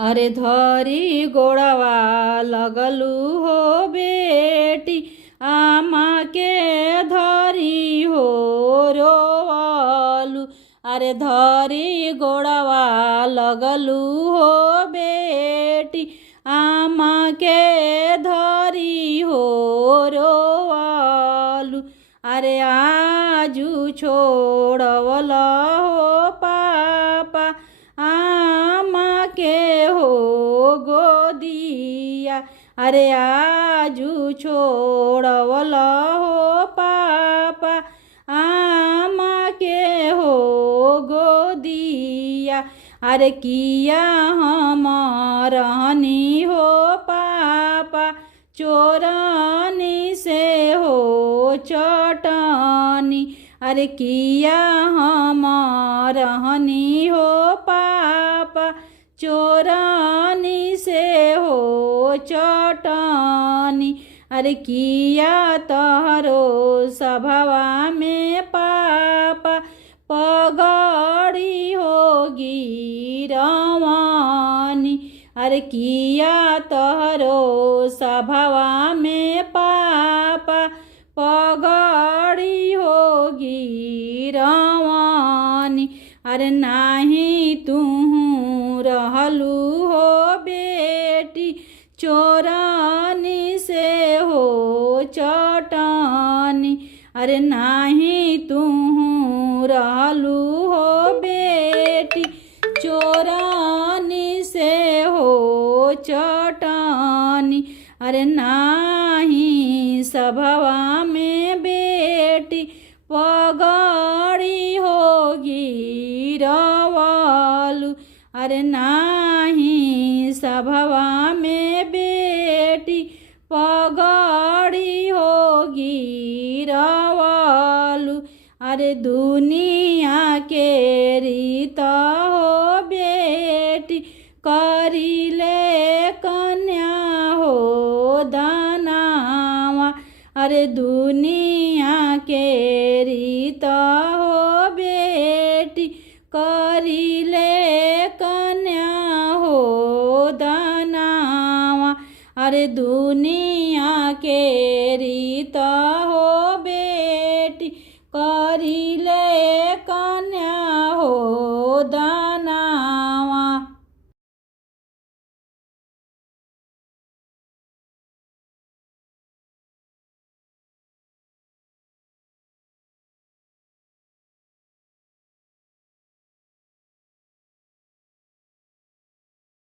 अरे धरी गोड़वा लगलू हो बेटी, आमा के धरी हो रोवलू। अरे धरी गोड़वा लगलू हो बेटी, आमा के धरी हो रोवलू। अरे आजू छोड़वल हो पापा, आमा के हो गोदिया। अरे आजू छोड़वल हो पापा, आमा के हो गोदिया। अरे किया हम रहनी हो पापा, चोरनी से हो चटनी। अरे किया हम रहनी हो पापा, चोरनी से हो चटनी। अरे किया तहरो सभवा में पापा, पगड़ी होगी रवानी। अरे किया तहरो सभवा में पापा, पगड़ी होगी रवानी। अरे नाही तू रहलू हो बेटी, चोरनी से हो चटनी। अरे नाही तू रहलू हो बेटी, चोरनी से हो चटनी। अरे नाही सभवा में बेटी, पगड़ी होगी रवालू। अरे नाही सभवा में बेटी, पगड़ी होगी रवालू। अरे दुनिया के रीत हो बेटी, करिले कन्या हो दानावा। अरे दुनिया के रीत हो बेटी, करिले कन्या हो दानावा। अरे दुनिया